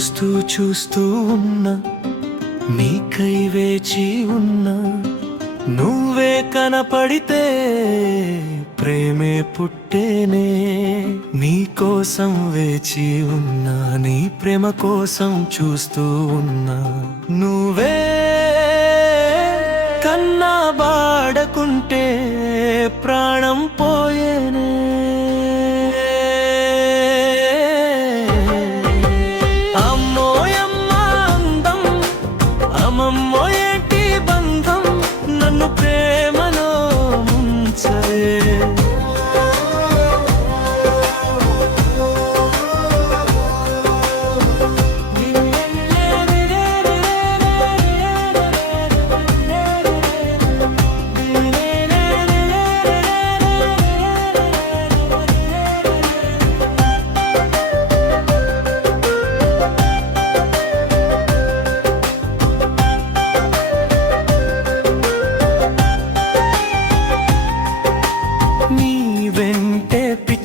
చూస్తూ చూస్తూ ఉన్నా, నీకై వేచి ఉన్నా, నువ్వే కనపడితే ప్రేమే పుట్టేనే. నీ కోసం వేచి ఉన్నా, నీ ప్రేమ కోసం చూస్తూ ఉన్నా, నువ్వే కన్నా బాడకుంటే ప్రాణం పోయేనే. అమ్మమ్మో ఏంటి బంధం, నన్ను ప్రేమలో ముంచవే.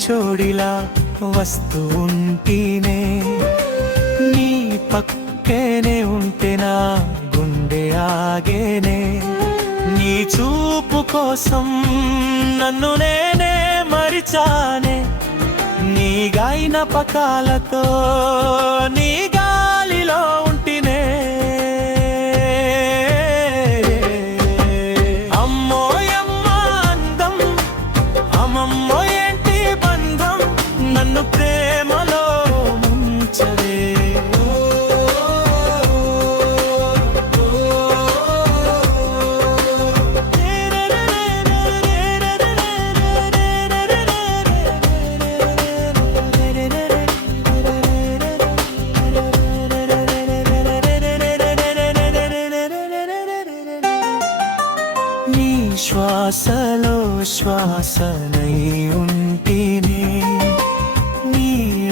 చోడిలా వస్తూ ఉంటేనే, నీ పక్కనే ఉంటే నా గుండె ఆగేనే. నీ చూపు కోసం నన్ను నేనే మరిచానే, నీ గాయన పకాలతో నీ గాలిలో ఉంటినే. అమ్మో యమ్మ అందం, అమ్మమ్మో నన్ను ప్రేమలో ముంచవే. నీ శ్వాసలో శ్వాసనై ఉంటేనే,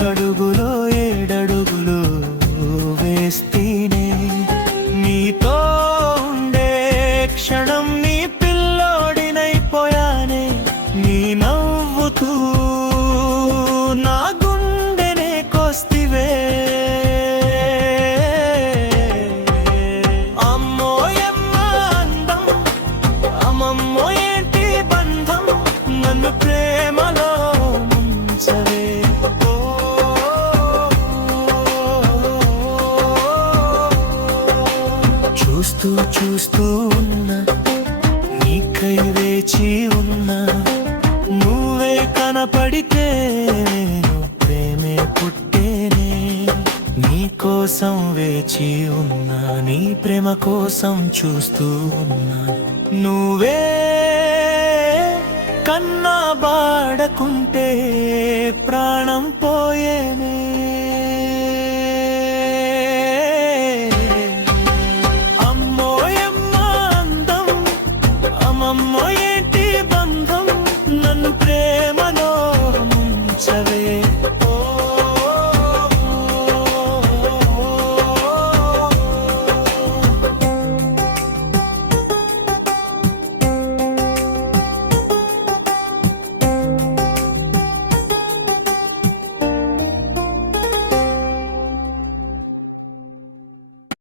అడుగులో ఏడడుగులు వేస్తేనే. నీతో ఉండే క్షణం నీ పిల్లోడినైపోయానే. నీ నవ్వుతూ నా గుండెనే కోస్తివే. అమ్మో యమ్మ అందం, అమ్మమ్మో ఏంటి బంధం, నన్ను ప్రేమలో ముంచవే. చూస్తూ చూస్తూ ఉన్నా, నీకై వేచి ఉన్నా, నువ్వే కనపడితే ప్రేమే పుట్టేనే. నీ కోసం వేచి ఉన్నా, నీ ప్రేమ కోసం చూస్తూ ఉన్నా, నువ్వే కన్నా బాడకుంటే ప్రాణం పో